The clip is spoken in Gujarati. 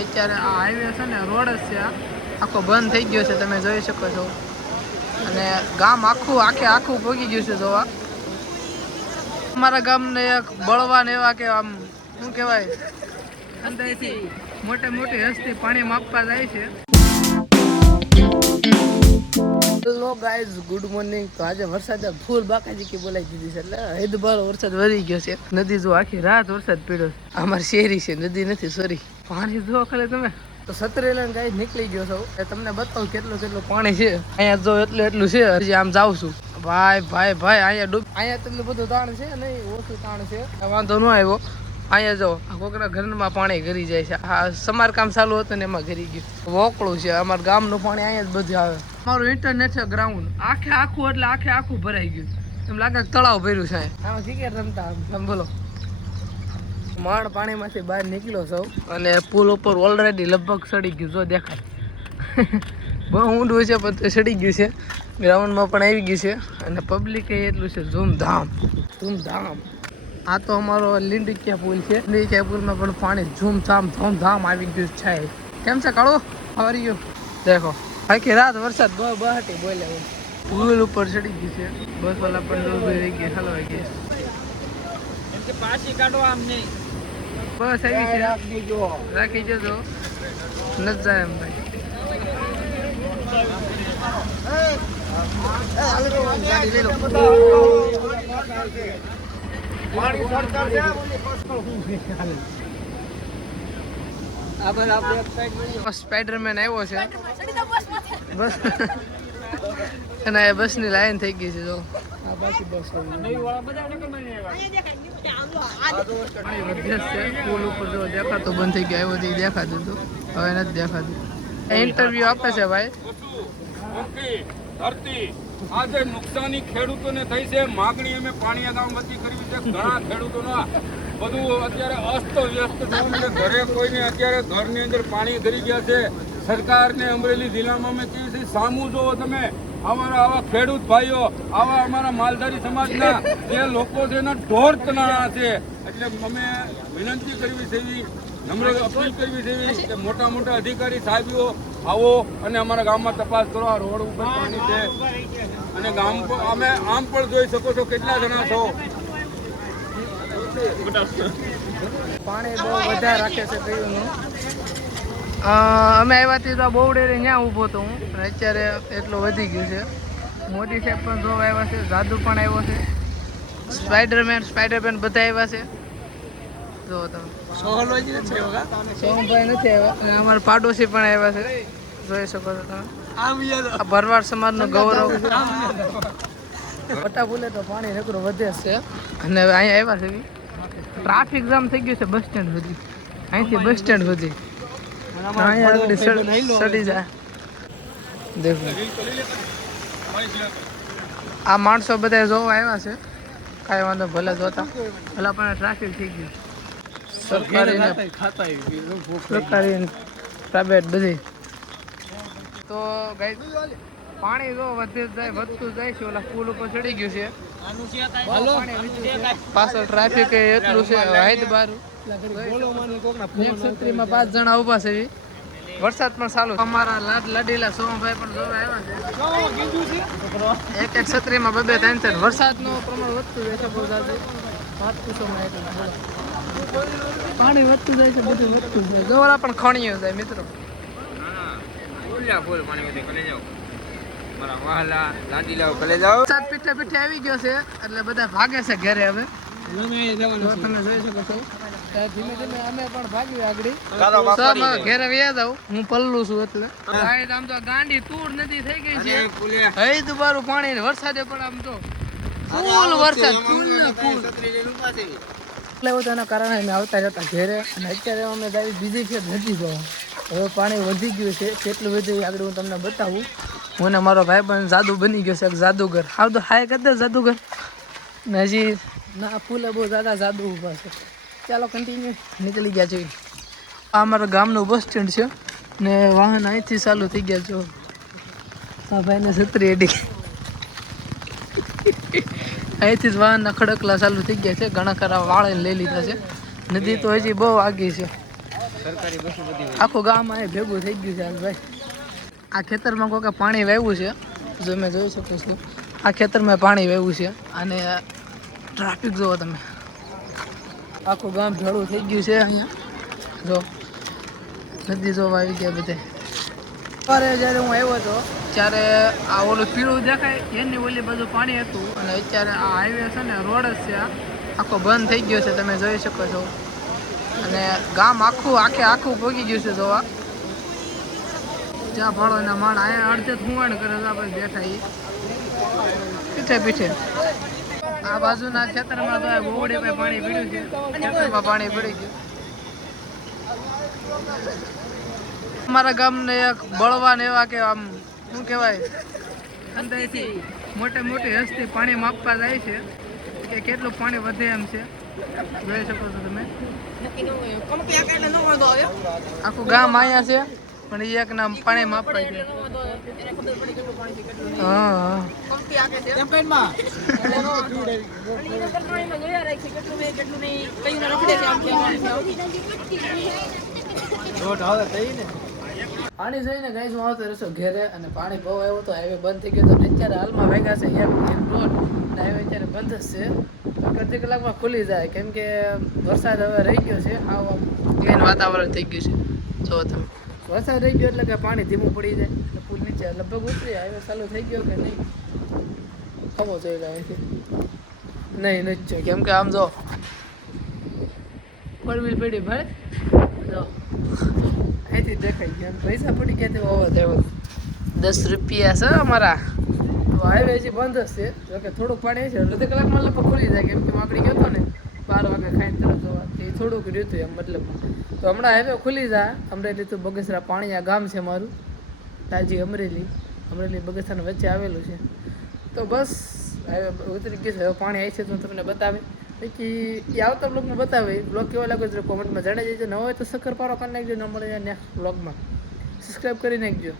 અત્યારે આ હાઈવે છે ને રોડ જ છે આખો બંધ થઈ ગયો છે, તમે જોઈ શકો છો. અને ગામ આખું ભોગી ગયું છે જોવા. અમારા ગામને એક બળવાન એવા કે આમ શું કહેવાય, અંદરથી મોટી હસ્તી પાણી માપવા જાય છે. Hello guys, good morning. તો આજે વરસાદ ફૂલ બાકાજી કે બોલાવી દીધી છે, એટલે હેદબારો વરસાદ વધી ગયો છે. નદી જો આખી રાત વરસાદ પડ્યો. અમારી શેરી છે, નદી નથી, સોરી. પાણી જો ખાલી તમે તો સતરે લઈને ગાય નીકળી ગયો છો. તમને બતાવું કેટલું પાણી છે. અહીંયા જો એટલું છે. હજી આમ જાઉં છું. ભાઈ અહીંયા એટલું બધું તાણ છે નહીં, ઓછું તાણ છે, વાંધો ન આવ્યો. અહીંયા જો કોકના ઘરમાં પાણી ઘરી જાય છે. આ સમારકામ ચાલુ હતું ને એમાં ઘરી ગયું. વોકળું છે. અમારા ગામનું પાણી અહીંયા જ બધું આવે. અમારું ઇન્ટરનેટ છે ગ્રાઉન્ડ આખું ભરાઈ ગયું. એમ લાગે તળાવ ભર્યું છે. આમાં ક્રિકેટ રમતા તમે બોલો. માણ પાણીમાંથી બહાર નીકળ્યો સૌ અને પુલ ઉપર ઓલરેડી લગભગ સડી ગયું. જો દેખાય બહુ ઊંડું છે પણ તો સડી ગયું છે. ગ્રાઉન્ડમાં પણ આવી ગયું છે અને પબ્લિક એટલું છે ધૂમધામ. આ તો અમારો લીંડીકિયા પુલ છે. લીંડીકિયા પુલમાં પણ પાણી ધૂમધામ આવી ગયું છે. કેમ છે કાળો? આવી ગયું દેખો. આખી રાત વરસાદ બહાટી બોલ્યા. પુલ ઉપર ચડી ગયું છે. બસ વાળા પણ ઉભી રહી ગઈ, હલવાઈ ગઈ. પાછી કાઢો આમ નહીં. બસ આવી છે, રાખી જજો. ન જાય એમ ભાઈ. સ્પાઈડરમેન આવ્યો છે બસ, અને બસની લાઈન થઈ ગઈ છે. જો આ બાકી બસ પુલ ઉપર જો દેખાતો બંધ થઈ ગયો. આવ્યો દેખાતું હતું, હવે નથી દેખાતું. ઇન્ટરવ્યુ આપે છે ભાઈ. આજે નુકસાની ખેડૂતોને થઈ છે. માગણી અમે પાણીયા ગામ વતી કરવી છે. ઘણા ખેડૂતોના બધું અત્યારે અસ્ત વ્યસ્ત થયું છે. ઘરે કોઈને અત્યારે ઘરની અંદર પાણી ઘરી ગયા છે. સરકારને અમરેલી જિલ્લામાં અમે કહીએ છીએ, સામું જોવો તમે. આવા ખેડૂત ભાઈઓ, આવા અમારા માલધારી સમાજના જે લોકો છે એના ઢોર તણાણા છે. એટલે અમે વિનંતી કરવી છે, નમ્ર અપીલ કરવી છે કે મોટા અધિકારી સાહેબો આવો અને અમારા ગામમાં તપાસ કરો. આ રોડ ઉપર પાણી છે અને ગામ અમે આમ પણ જોઈ શકો છો કેટલા જણા છો. પાણી બહુ વધારે રાખે છે પીવાનું. અમે આવ્યાથી તો બહુ ડેરી ત્યાં ઊભો હતો હું, અને અત્યારે એટલું વધી ગયું છે. મોદી સાહેબ પણ જો આવ્યા છે, જાદુ પણ આવ્યો છે, સ્પાઈડરમેન બધા આવ્યા છે. જો તમે સોમભાઈ નથી આવ્યા, અને અમારા પાડોશી પણ આવ્યા છે, જોઈ શકો છો તમે. આ ભરવાડ સમાજનું ગૌરવ. મોટા પુલે તો પાણી નકરું વધે છે. અને અહીંયા આવ્યા છે, ટ્રાફિક જામ થઈ ગયું છે બસ સ્ટેન્ડ સુધી. અહીંથી બસ સ્ટેન્ડ સુધી સડી જાય. દેખો આ માણસો બધા જોવા આવ્યા છે. કાંઈ વાંધો, ભલે જોતા ભલા પણ ટ્રાફિક થઈ ગયું. સરકારી પ્રાઇવેટ બધી. તો ગાઈસ પાણી જો વધતું જાય છે. ઓલા પુલ ઉપર ચડી ગયું છે. પાછળ ટ્રાફિક એટલું છે. હાઈટ બાર એક છત્રીમાં 5 જણા ઉભા છે. વરસાદ પણ ચાલુ. અમારા લાડીલા સોમભાઈ પણ જોવા આવ્યા છે. એક છત્રીમાં 2-3 વરસાદનું પ્રમાણ વધતું જાય છે. બહુ જાજુ પાણી વધતું જાય છે, બધું વધતું જાય. જોવાના પણ ખણીઓ જાય મિત્રો. વરસાદ પીઠે આવી ગયો છે એટલે બધા ભાગે છે ઘરે. હવે તમે જોઈ શકો છો. ધીમે અમે પણ ભાગ્યું આગળ. ઘેરે વ્યા જાવ. હું પલ્લું છું એટલે આમ તો ગાંડી તૂર નદી થઈ ગઈ છે. હઈ દુબારું પાણી. વરસાદે પણ આમ તો ફૂલ વરસાદ, એના કારણે અમે આવતા રહેતા ઘેરે. અને અત્યારે અમે બીજી ખેત નથી જવા. હવે પાણી વધી ગયું છે. કેટલું વધ્યું આગળ હું તમને બતાવું. હું ને મારો ભાઈ પણ જાદુ બની ગયો છે, એક જાદુગર. આવ તો હાય કર દે જાદુગર. ને હજી ના ફૂલે બહુ જ્યાદા જાદુ ઊભા છે. ચાલો કન્ટિન્યુ નીકળી ગયા છે. આ અમારા ગામનું બસ સ્ટેન્ડ છે ને વાહન અહીંથી ચાલુ થઈ ગયા છે. આ ભાઈને છત્રી એડી અહીંથી જ વાહનના ખડકલા ચાલુ થઈ ગયા છે. ઘણા ખરા વાળે લઈ લીધા છે. નદી તો હજી બહુ આગી છે. સરકારી બસો બધી આખું ગામ અહીં ભેગું થઈ ગયું છે હાલ ભાઈ. આ ખેતરમાં કોઈ પાણી વાવ્યું છે, જો મેં જોઈ શકું છું. આ ખેતરમાં પાણી વાવ્યું છે અને ટ્રાફિક જુઓ તમે, આખું ગામ ભેળું થઈ ગયું છે અહીંયા. જો નદી જોવા આવી ગયા બધે. સવારે જ્યારે હું આવ્યો હતો ત્યારે આ ઓલું પીળું દેખાય એની ઓલી બાજુ પાણી હતું અને અત્યારે આ હાઈવે છે ને, રોડ જ છે આખો બંધ થઈ ગયો છે, તમે જોઈ શકો છો. અને ગામ આખું ભોગી ગયું છે જોવા. જ્યાં ભાડો એના માણ અહીંયા અડધે ધુવાણ કરે છે, આપણે બેઠા એ પીઠે. આ બાજુના ખેતરમાં તો ગોવડે પાસે પાણી પીડ્યું છે, ખેતરમાં પાણી પડી ગયું. અમારા ગામને એક બળવાન એવા કે આમ શું કહેવાય, અંદાજથી મોટી હસ્તી પાણી માપવા જાય છે કે કેટલું પાણી વધે એમ છે, જોઈ શકો છો તમે. આખું ગામ અહીંયા છે પણ એ એક નામ પાણી માપવા છે. હા પાણી જોઈને ગાઈસ હું આવતો રહેશો ઘેરે અને પાણી બહુ આવ્યું તો હાઈવે બંધ થઈ ગયો. તો અત્યારે હાલમાં વાગ્યા છે 1 અને હાઈવે અત્યારે બંધ જ છે. અડધી કલાકમાં ખુલી જાય કેમ કે વરસાદ હવે રહી ગયો છે. આવું ક્લીન વાતાવરણ થઈ ગયું છે. જો તમે વરસાદ રહી ગયો એટલે કે પાણી ધીમું પડી જાય એટલે પુલ નીચે લગભગ ઉતરી. હાઈવે ચાલુ થઈ ગયો કે નહીં ખબર જોઈ જાય નહીં નથી કેમ કે આમ જો 4 વ્હીલ પડી ભાઈ, જો અહીંથી દેખાઈ ગયા પૈસા પડી ગયા તે હોવા થયો 10 રૂપિયા છે અમારા. તો હાઈવે હજી બંધ જ છે, જોકે થોડુંક પાણી છે અડધી કલાકમાં લગભગ ખુલી જાય કેમ કે માકડી ગયો હતો ને 12 વાગે ખાઈને તરફ જવા એ થોડુંક રહ્યું હતું એમ મતલબમાં. તો હમણાં હાઈવે ખુલી જાય. અમરેલી તો બગસરા પાણીયા ગામ છે મારું, તાજી અમરેલી બગસરાની વચ્ચે આવેલું છે. તો બસ હાઈવે ઉતરી ગયું છે, હવે પાણી આવી છે તો હું તમને બતાવે બાકી એ આવતા બ્લોગમાં બતાવે. બ્લોગ કેવો લાગ્યો છે કોમેન્ટમાં જણાવી દેજો. ન હોય તો શક્કરપારો કરી નાખજો, ન મળે નેક્સ્ટ બ્લોગમાં સબસ્ક્રાઈબ કરી નાખજો.